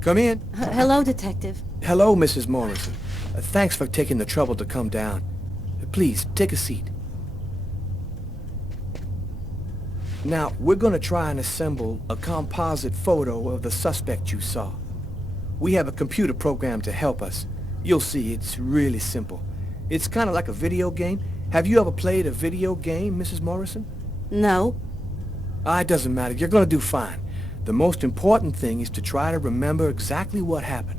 Come in. Hello, Detective. Hello, Mrs. Morrison. Thanks for taking the trouble to come down. Please, take a seat. Now, we're gonna try and assemble a composite photo of the suspect you saw. We have a computer program to help us. You'll see, it's really simple. It's kind of like a video game. Have you ever played a video game, Mrs. Morrison? No. It doesn't matter. You're gonna do fine. The most important thing is to try to remember exactly what happened.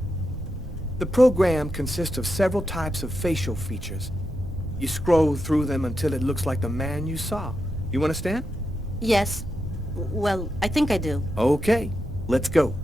The program consists of several types of facial features. You scroll through them until it looks like the man you saw. You understand? Yes. Well, I think I do. Okay, let's go.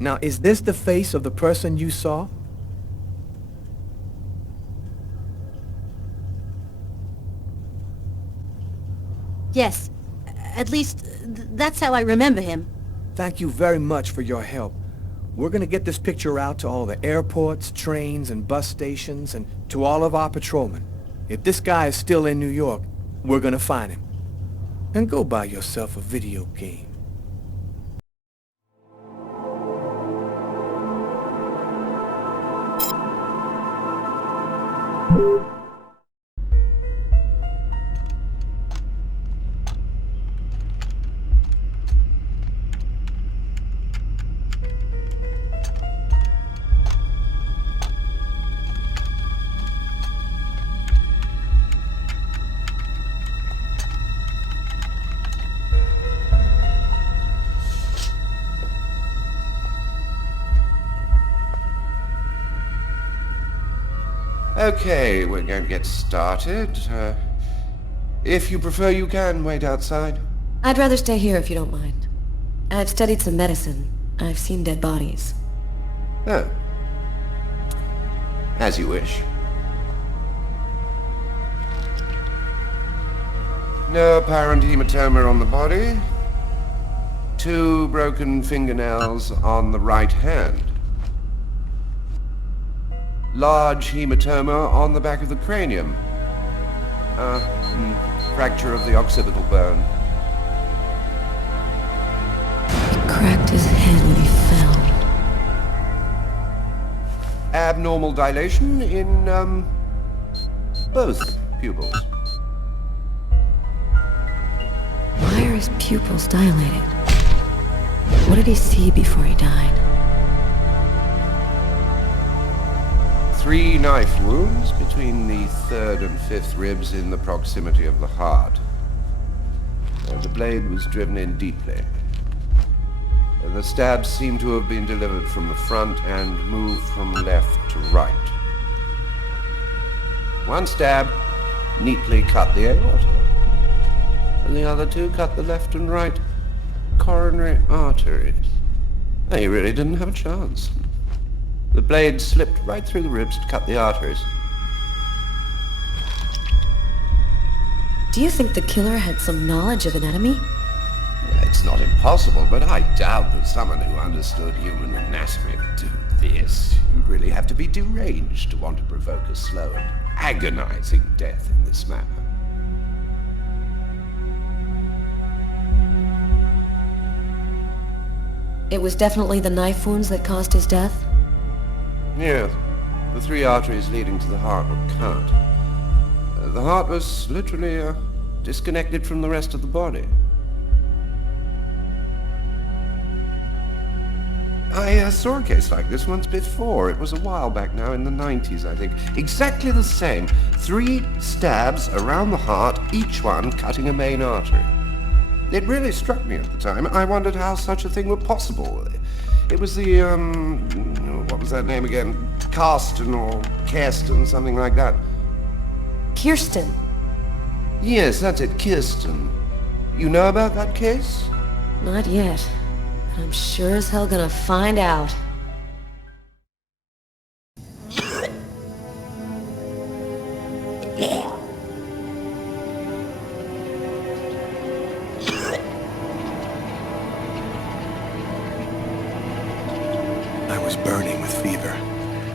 Now, is this the face of the person you saw? Yes. At least, that's how I remember him. Thank you very much for your help. We're gonna get this picture out to all the airports, trains, and bus stations, and to all of our patrolmen. If this guy is still in New York, we're gonna find him. And go buy yourself a video game. Okay, we're going to get started. If you prefer, you can wait outside. I'd rather stay here if you don't mind. I've studied some medicine. I've seen dead bodies. Oh. As you wish. No apparent hematoma on the body. 2 broken fingernails on the right hand. Large hematoma on the back of the cranium. Fracture of the occipital bone. He cracked his head when he fell. Abnormal dilation in, both pupils. Why are his pupils dilated? What did he see before he died? 3 knife wounds between the 3rd and 5th ribs in the proximity of the heart. The blade was driven in deeply. The stabs seem to have been delivered from the front and moved from left to right. One stab neatly cut the aorta, and the other two cut the left and right coronary arteries. He really didn't have a chance. The blade slipped right through the ribs to cut the arteries. Do you think the killer had some knowledge of anatomy? It's not impossible, but I doubt that someone who understood human anatomy would do this. You'd really have to be deranged to want to provoke a slow and agonizing death in this manner. It was definitely the knife wounds that caused his death? Yes, the 3 arteries leading to the heart were cut. The heart was literally disconnected from the rest of the body. I saw a case like this once before. It was a while back now, in the 90s, I think. Exactly the same. 3 stabs around the heart, each one cutting a main artery. It really struck me at the time. I wondered how such a thing were possible. It was the, what was that name again? Karsten or Kirsten, something like that. Kirsten. Yes, that's it, Kirsten. You know about that case? Not yet. I'm sure as hell gonna find out. I was burning with fever.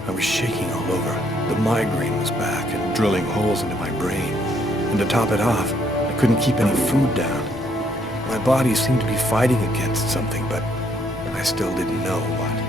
I was shaking all over. The migraine was back and drilling holes into my brain. And to top it off, I couldn't keep any food down. My body seemed to be fighting against something, but I still didn't know what.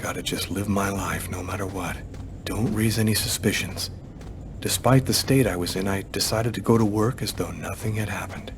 Gotta just live my life no matter what. Don't raise any suspicions. Despite the state I was in, I decided to go to work as though nothing had happened.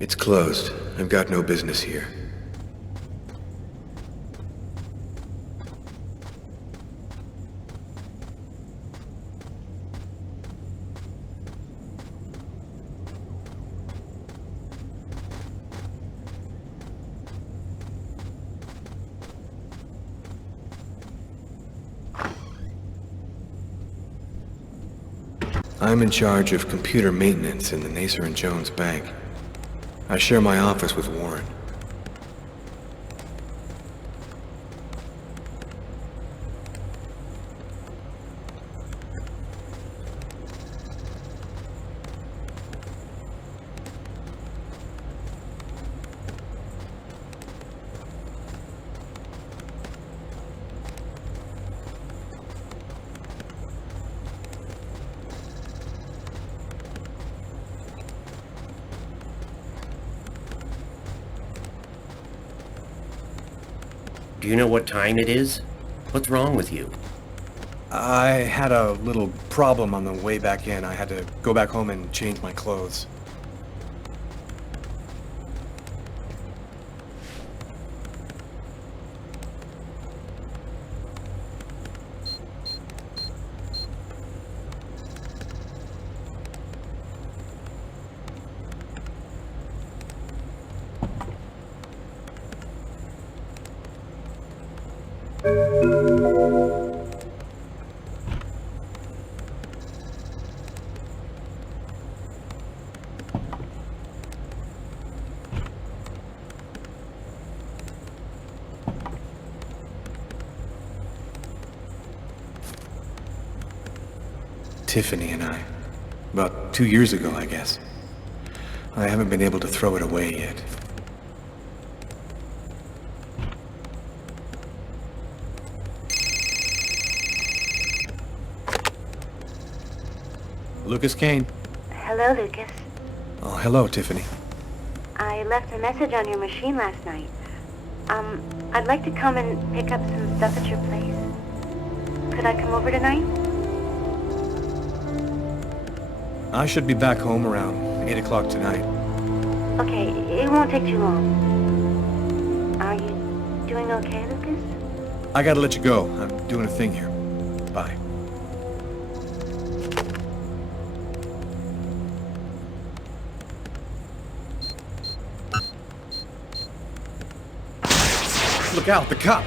It's closed. I've got no business here. I'm in charge of computer maintenance in the Nacer and Jones Bank. I share my office with Warren. Do you know what time it is? What's wrong with you? I had a little problem on the way back in. I had to go back home and change my clothes. Tiffany and I. About 2 years ago, I guess. I haven't been able to throw it away yet. Lucas Kane. Hello, Lucas. Oh, hello, Tiffany. I left a message on your machine last night. I'd like to come and pick up some stuff at your place. Could I come over tonight? I should be back home around 8 o'clock tonight. Okay, it won't take too long. Are you doing okay, Lucas? I gotta let you go. I'm doing a thing here. Bye. Look out, the cop!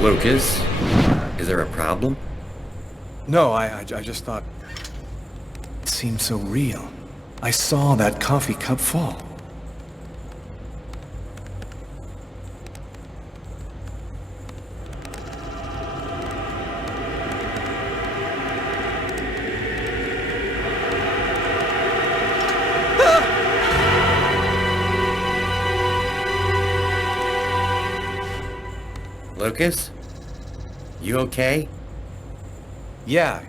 Lucas, is there a problem? No, I just thought... It seemed so real. I saw that coffee cup fall. Lucas? You okay? Yeah,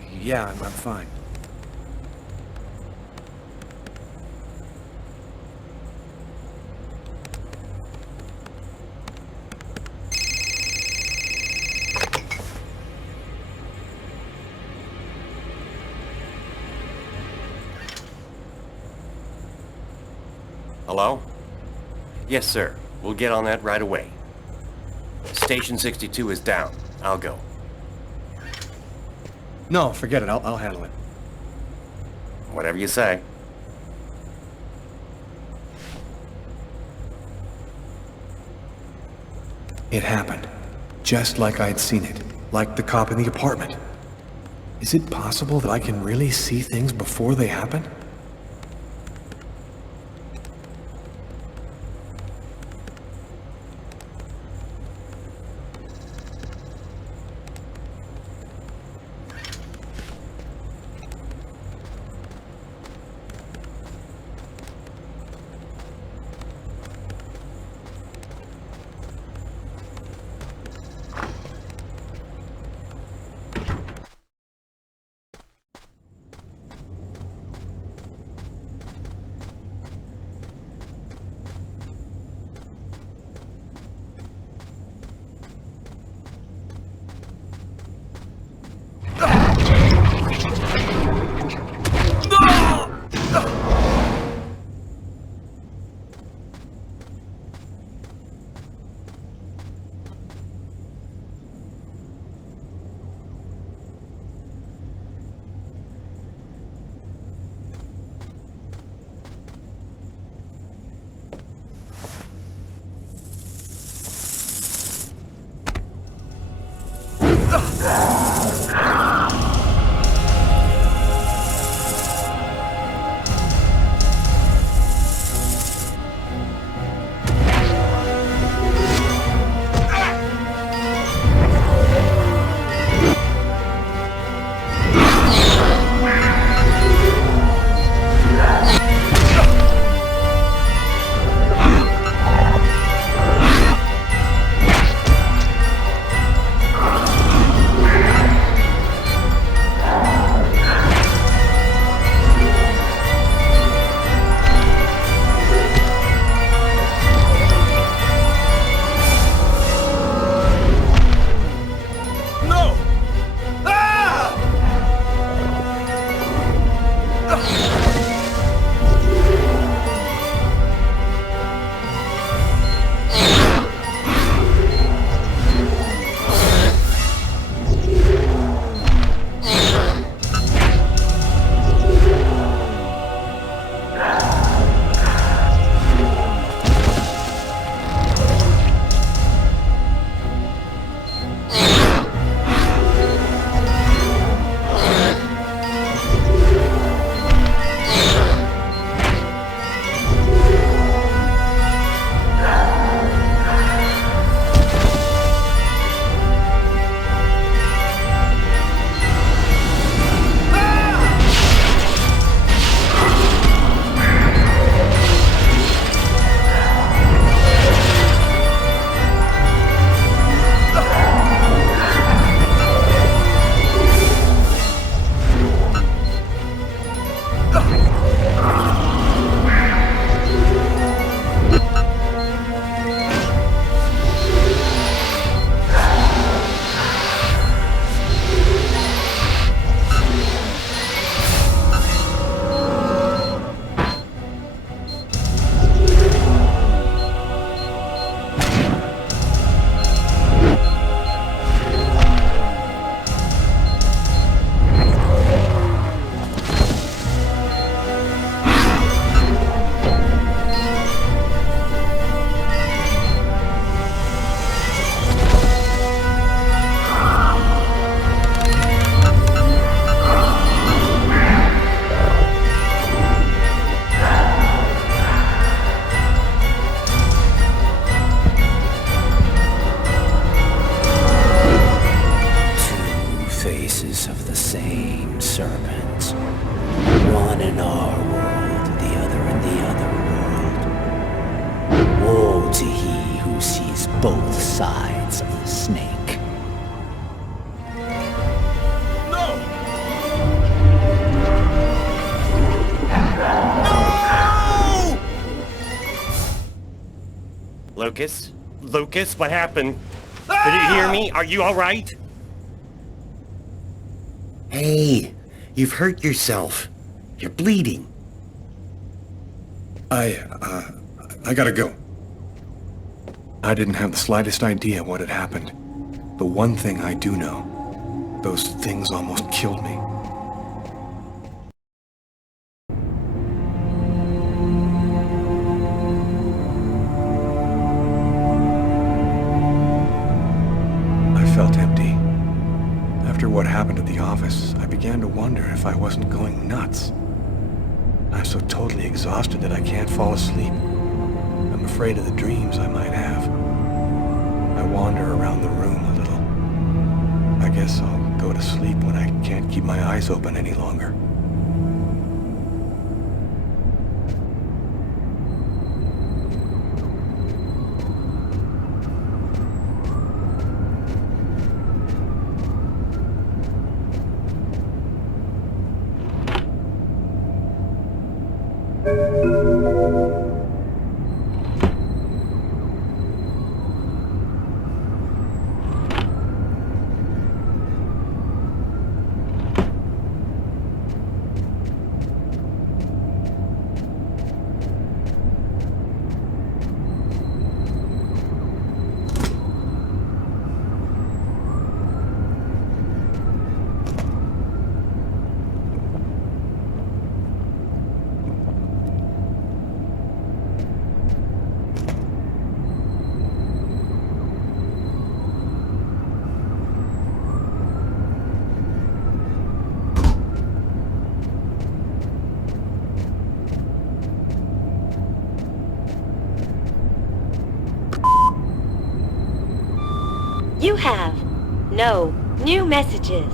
I'm fine. Hello? Yes, sir. We'll get on that right away. Station 62 is down. I'll go. No, forget it. I'll handle it. Whatever you say. It happened. Just like I'd seen it. Like the cop in the apartment. Is it possible that I can really see things before they happen? both sides of the snake. Lucas? Lucas, what happened? Did you hear me? Are you alright? Hey, you've hurt yourself. You're bleeding. I gotta go. I didn't have the slightest idea what had happened. The one thing I do know, those things almost killed me. I felt empty. After what happened at the office, I began to wonder if I wasn't going nuts. I'm so totally exhausted that I can't fall asleep. I'm afraid of the dreams I might have. I wander around the room a little. I guess I'll go to sleep when I can't keep my eyes open any longer. You have no new messages.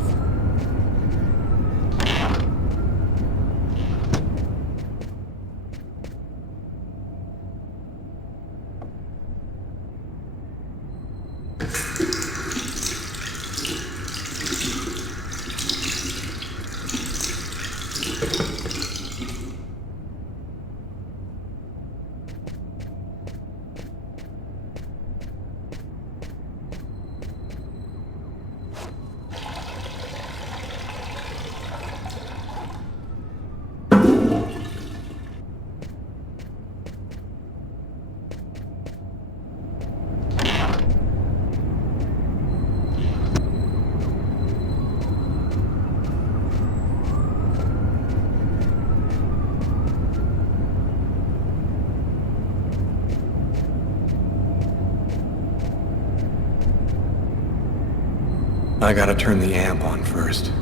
I gotta turn the amp on first.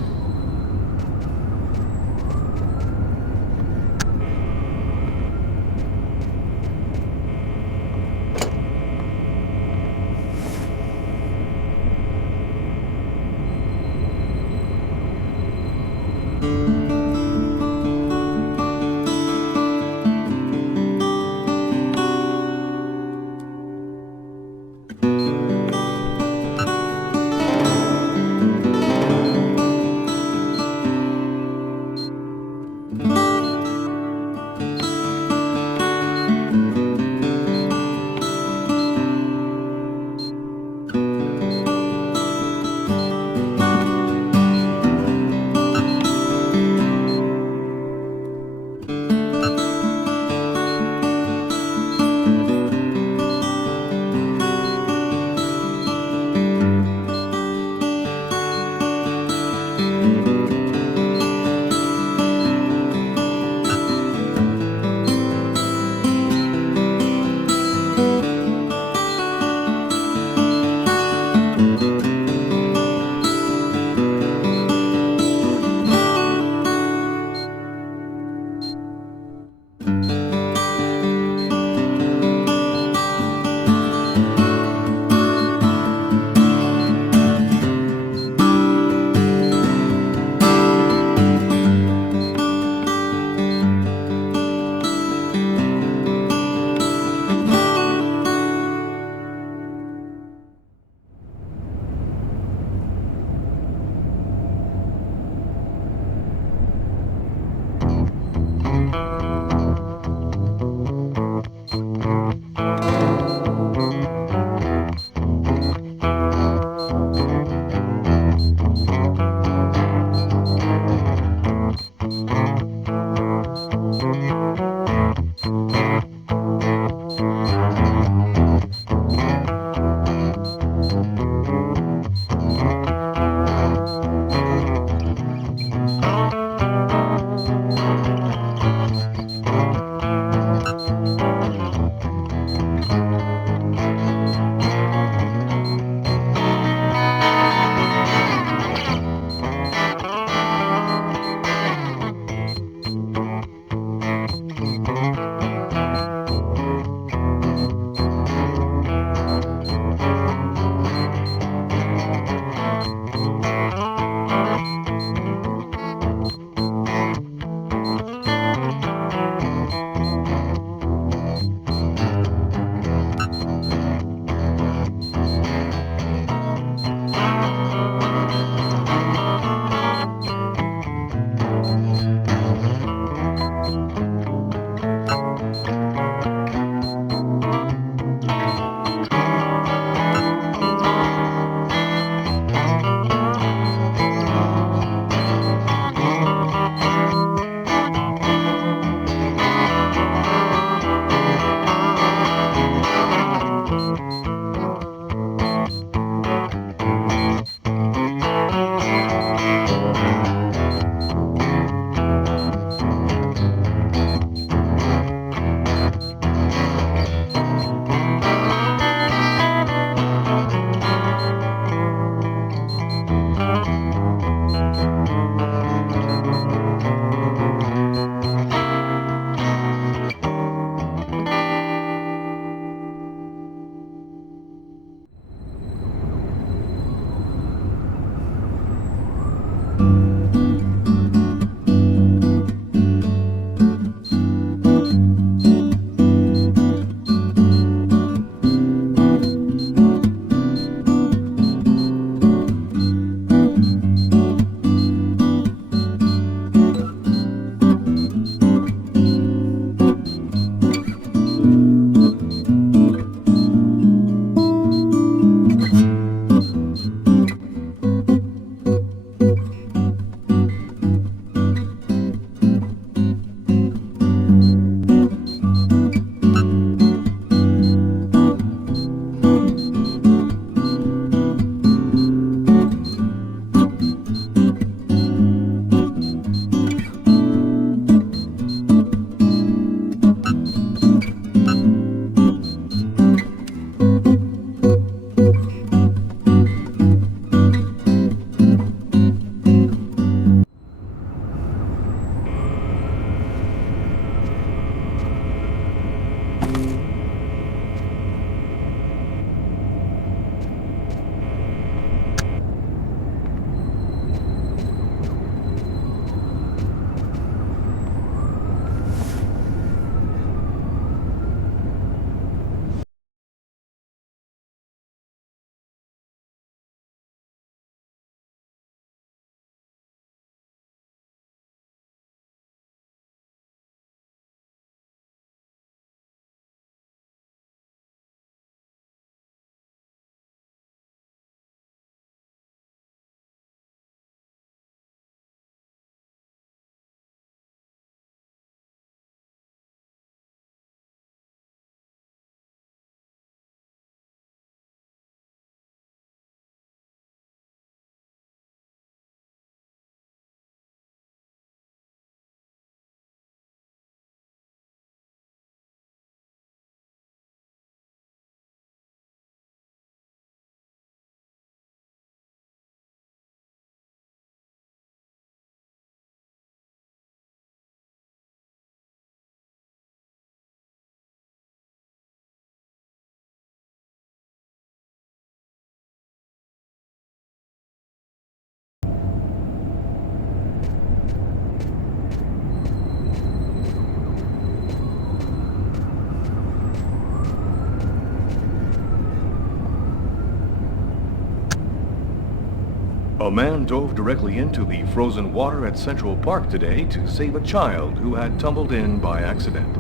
A man dove directly into the frozen water at Central Park today to save a child who had tumbled in by accident.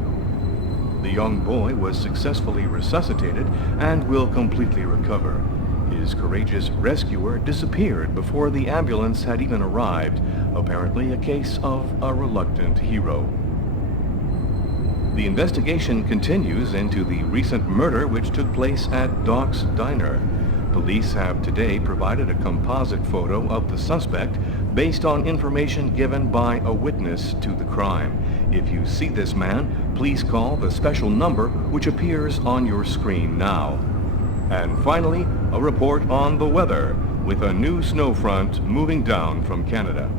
The young boy was successfully resuscitated and will completely recover. His courageous rescuer disappeared before the ambulance had even arrived, apparently a case of a reluctant hero. The investigation continues into the recent murder which took place at Doc's Diner. Police have today provided a composite photo of the suspect based on information given by a witness to the crime. If you see this man, please call the special number which appears on your screen now. And finally, a report on the weather, with a new snow front moving down from Canada.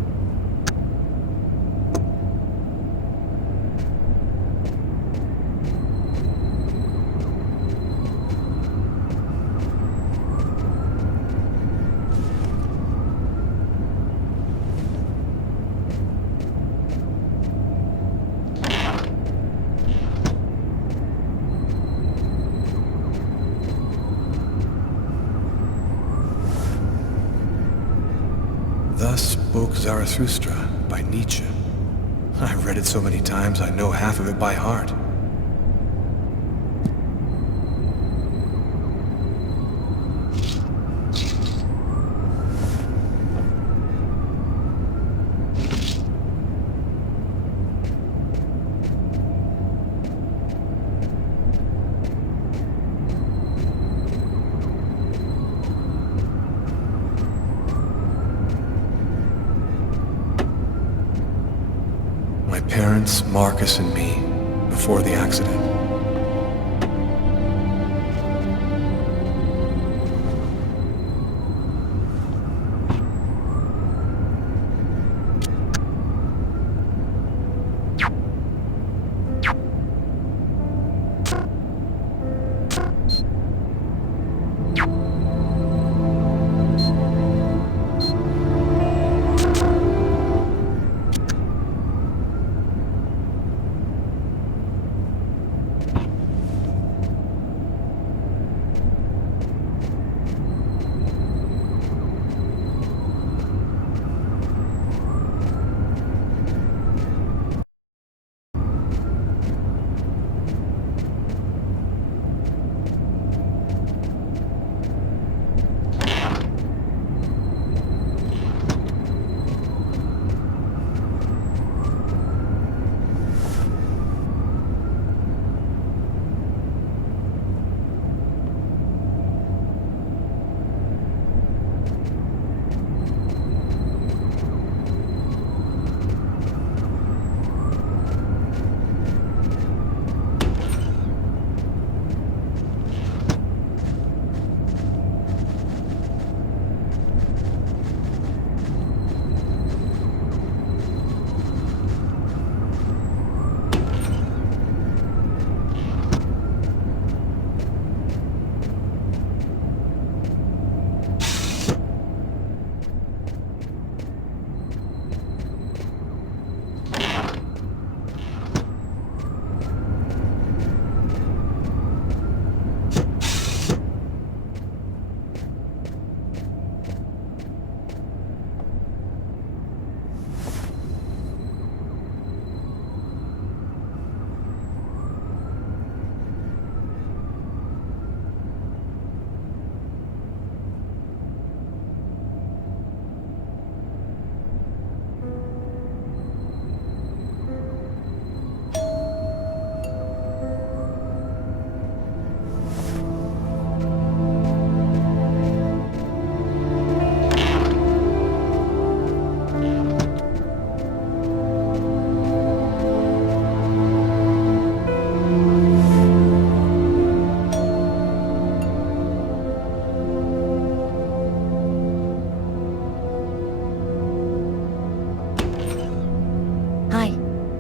Thus spoke Zarathustra by Nietzsche. I've read it so many times I know half of it by heart. My parents, Marcus and me, before the accident.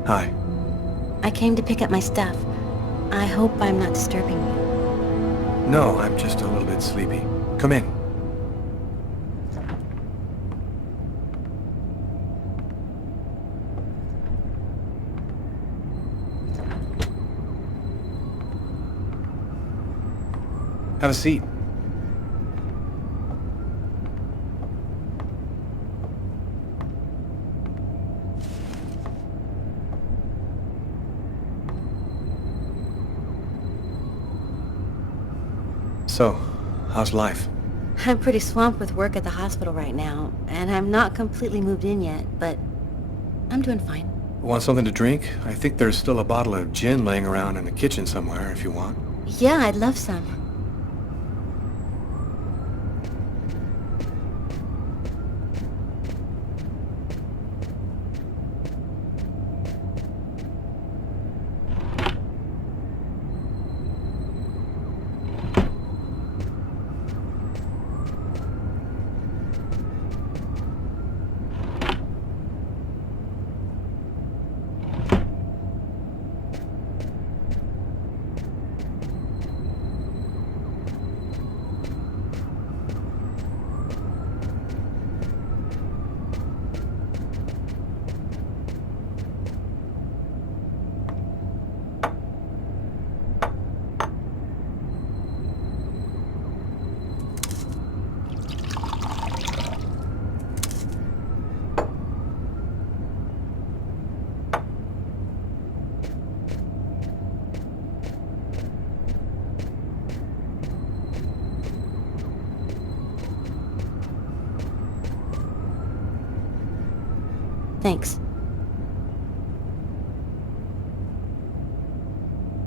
Hi. I came to pick up my stuff. I hope I'm not disturbing you. No, I'm just a little bit sleepy. Come in. Have a seat. So, how's life? I'm pretty swamped with work at the hospital right now, and I'm not completely moved in yet, but I'm doing fine. Want something to drink? I think there's still a bottle of gin laying around in the kitchen somewhere if you want. Yeah, I'd love some. Thanks.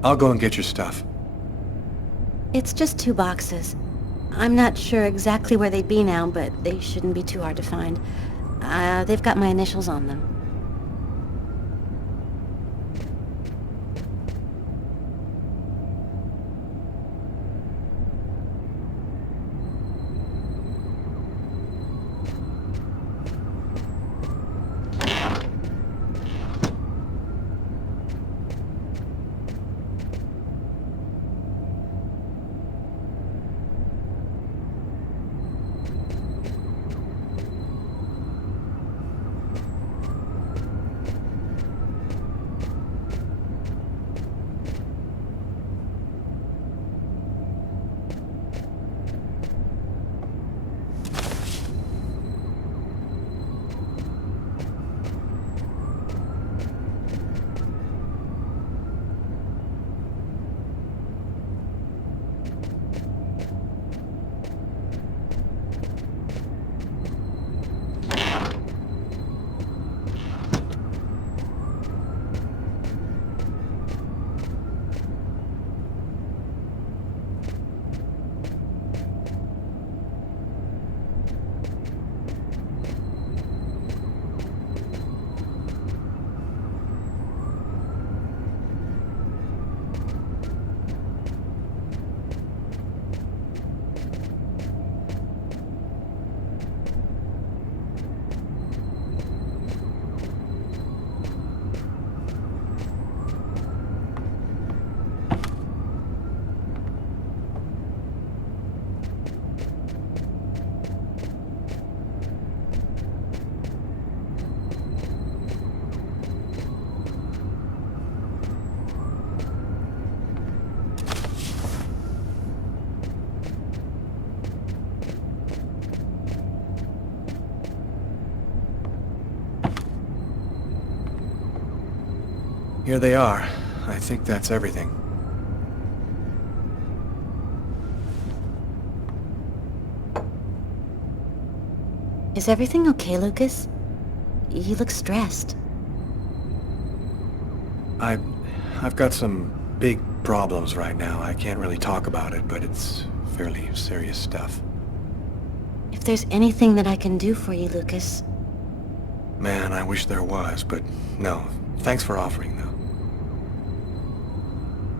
I'll go and get your stuff. It's just 2 boxes. I'm not sure exactly where they'd be now, but they shouldn't be too hard to find. They've got my initials on them. Here they are. I think that's everything. Is everything okay, Lucas? You look stressed. I've got some big problems right now. I can't really talk about it, but it's fairly serious stuff. If there's anything that I can do for you, Lucas... Man, I wish there was, but no. Thanks for offering, though.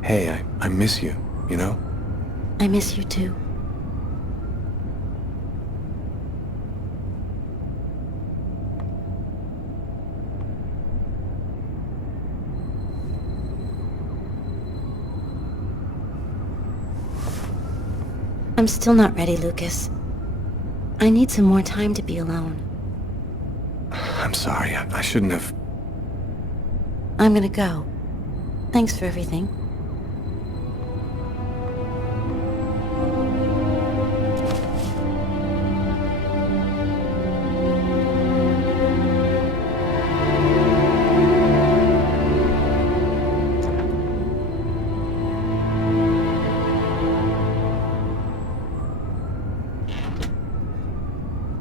Hey, I miss you, you know? I miss you too. I'm still not ready, Lucas. I need some more time to be alone. I'm sorry, I shouldn't have... I'm gonna go. Thanks for everything.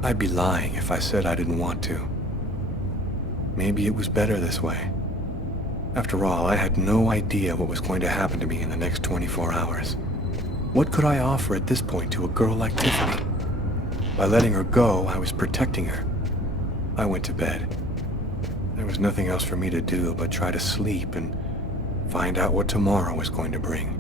I'd be lying if I said I didn't want to. Maybe it was better this way. After all, I had no idea what was going to happen to me in the next 24 hours. What could I offer at this point to a girl like Tiffany? By letting her go, I was protecting her. I went to bed. There was nothing else for me to do but try to sleep and find out what tomorrow was going to bring.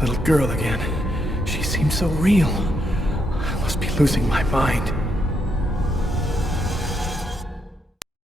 Little girl again. She seems so real. I must be losing my mind.